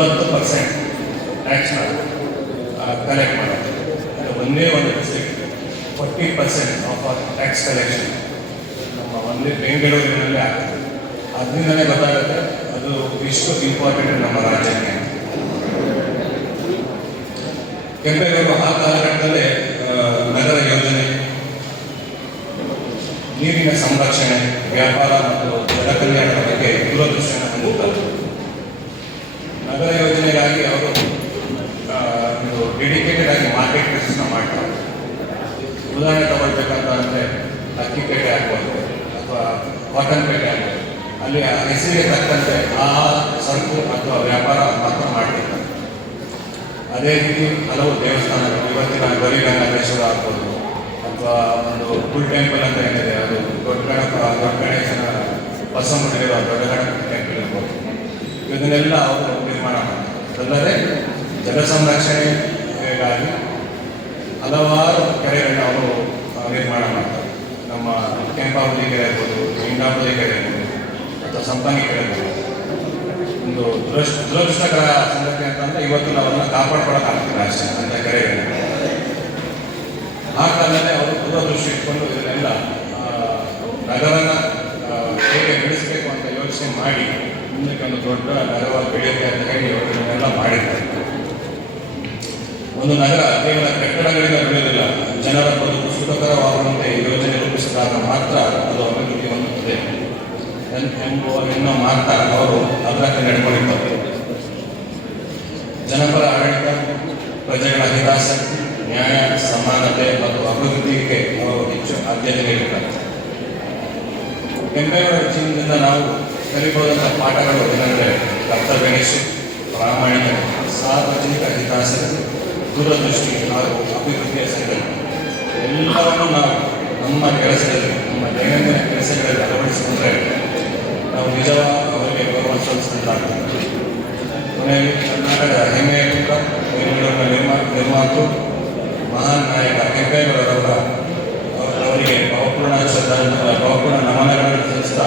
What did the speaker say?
40% ಟ್ಯಾಕ್ಸ್ನ collect ಮಾಡೋದು. ಒಂದೇ ಒಂದು ಡಿಸ್ಟ್ರಿಕ್ಟ್ 40% ಆಫ್ ಟ್ಯಾಕ್ಸ್ ಕಲೆಕ್ಷನ್ ನಮ್ಮ ಒಂದೇ ಬೆಂಗಳೂರಿನಲ್ಲಿ ಆಗ್ತದೆ. ಅದರಿಂದಲೇ ಗೊತ್ತಾಗುತ್ತೆ ಅದು ಎಷ್ಟು ಇಂಪಾರ್ಟೆಂಟ್ ನಮ್ಮ ರಾಜ್ಯಕ್ಕೆ. ಕೆಂಪೇಗೌಡರು ಆ ಕಾಲಘಟ್ಟದಲ್ಲೇ ನಗರ ಯೋಜನೆ, ನೀರಿನ ಸಂರಕ್ಷಣೆ, ವ್ಯಾಪಾರ ಮತ್ತು ಜನ ಕಲ್ಯಾಣದ ಬಗ್ಗೆ ದೂರದೃಷ್ಟಿಯನ್ನು ಹೊಂದಿದ್ದಾರೆ. ನಗರ ಯೋಜನೆಗಾಗಿ ಅವರು ಡೆಡಿಕೇಟೆಡ್ ಆಗಿ ಮಾರ್ಕೆಟ್ ಪ್ಲೇಸಸ್ನ ಮಾಡ್ತಾರೆ. ಉದಾಹರಣೆ ತಗೊಳ್ಬೇಕಂತ ಅಂದರೆ ಅಕ್ಕಿಪೇಟೆ ಆಗ್ಬೋದು ಅಥವಾ ಕಾಟನ್ ಪೇಟೆ ಆಗ್ಬೋದು, ಅಲ್ಲಿ ಹೆಸರಿಗೆ ತಕ್ಕಂತೆ ಆ ಸರಕು ಅಥವಾ ವ್ಯಾಪಾರ ಮಾತ್ರ ಮಾಡ್ತಿರ್ತಾರೆ. ಅದೇ ರೀತಿ ಹಲವು ದೇವಸ್ಥಾನಗಳು, ಇವತ್ತಿನ ಗೌರಿಗಂಗಾಧರೇಶ್ವರ ಆಗ್ಬೋದು ಅಥವಾ ಒಂದು ಫುಲ್ ಟೆಂಪಲ್ ಅಂತ ಏನಿದೆ, ಅದು ದೊಡ್ಡ ಗಣೇಶನ ಬಸವನಗುಡಿಯಿರೋ ದೊಡ್ಡ ಗಣಪತಿ ಟೆಂಪಲ್ ಇರ್ಬೋದು, ಇದನ್ನೆಲ್ಲ ಅವರು ನಿರ್ಮಾಣ ಮಾಡ್ತಾರೆ. ಅದಲ್ಲದೆ ಜಲ ಸಂರಕ್ಷಣೆಗಾಗಿ ಹಲವಾರು ಕೆರೆಗಳನ್ನ ಅವರು ನಿರ್ಮಾಣ ಮಾಡ್ತಾರೆ. ನಮ್ಮ ಕೆಂಪಾವತಿ ಕೆರೆ ಇರ್ಬೋದು, ಇಂಡಾವತಿ ಕೆರೆ ಇರ್ಬೋದು ಅಥವಾ ಸಂಪಂಗಿ ಕೆರೆ ಇರ್ಬೋದು. ಒಂದು ದುರದೃಷ್ಟಕರ ಸಂಗತಿ ಅಂತಂದರೆ ಇವತ್ತು ನಾವು ಅದನ್ನು ಕಾಪಾಡ್ಕೊಳ್ಳೋಕ್ಕಾಗ್ತಿಲ್ಲ ಅಷ್ಟೇ ಅಂತ ಕೆರೆಗಳನ್ನ. ಆ ಕಾಲದಲ್ಲಿ ಅವರು ದೂರದೃಷ್ಟಿ ಇಟ್ಕೊಂಡು ಇದನ್ನೆಲ್ಲ ನಗರನ ಹೇಗೆ ಬೆಳೆಸಬೇಕು ಅಂತ ಯೋಚನೆ ಮಾಡಿ ಮುಂದಕ್ಕೆ ಒಂದು ದೊಡ್ಡ ನಗರವಾಗಿ ಬೆಳೆಯುತ್ತೆ ಅಂತ ಹೇಳಿ ಅವರು ಇದನ್ನೆಲ್ಲ ಮಾಡಿದ್ದಾರೆ. ಒಂದು ನಗರ ಕೇವಲ ಕಟ್ಟಡಗಳಿಂದ ಬೆಳೆಯುವುದಿಲ್ಲ, ಜನರ ಬದುಕು ಸುಖಕರವಾಗುವಂತೆ ಯೋಜನೆ ರೂಪಿಸಿದಾಗ ಮಾತ್ರ ಅದು ಅಭಿವೃದ್ಧಿ ಹೊಂದುತ್ತದೆ ಎನ್ನುವ ಮಾತ್ರ ಅವರು ಅದಕ್ಕೆ ನಡ್ಕೊಂಡಿದ್ದಾರೆ. ಜನಪರ ಆಡಳಿತ, ಪ್ರಜೆಗಳ ಹಿತಾಸಕ್ತಿ, ನ್ಯಾಯ, ಸಮಾನತೆ ಮತ್ತು ಅಭಿವೃದ್ಧಿಗೆ ಅವರು ಹೆಚ್ಚು ಆದ್ಯತೆ ನೀಡುತ್ತಾರೆ. ಕೆಂಪೇಗೌಡರ ಜೀವನದಿಂದ ನಾವು ಕಲಿಬಹುದಂಥ ಪಾಠಗಳು ಏನೆಂದರೆ ಕರ್ತವ್ಯನಿಷ್ಠೆ, ಪ್ರಾಮಾಣಿಕತೆ, ಸಾರ್ವಜನಿಕ ಹಿತಾಸಕ್ತಿ, ದೂರದೃಷ್ಟಿ ಹಾಗೂ ಅಭಿವೃದ್ಧಿಯ ಸಂಕಲ್ಪ ಎಲ್ಲವನ್ನು ನಾವು ನಮ್ಮ ಕೆಲಸದಲ್ಲಿ, ನಮ್ಮ ದೈನಂದಿನ ಕೆಲಸಗಳಲ್ಲಿ ಅಳವಡಿಸಿಕೊಂಡ್ರೆ ನಾವು ನಿಜವಾಗಿ ಅವರಿಗೆ ಗೌರವ ಸಲ್ಲಿಸಿದಂತಾಗ್ತದೆ. ಕೊನೆಯಲ್ಲಿ ಕರ್ನಾಟಕದ ಹೆಮ್ಮೆಯ ಪುತ್ರ, ಬೆಂಗಳೂರಿನ ನಿರ್ಮಾತೃ, ಮಹಾನ್ ನಾಯಕ ಕೆಂಪೇಗೌಡರವರಿಗೆ ಭಾವಪೂರ್ಣ ನಮನಗಳನ್ನು ಸಲ್ಲಿಸ್ತಾ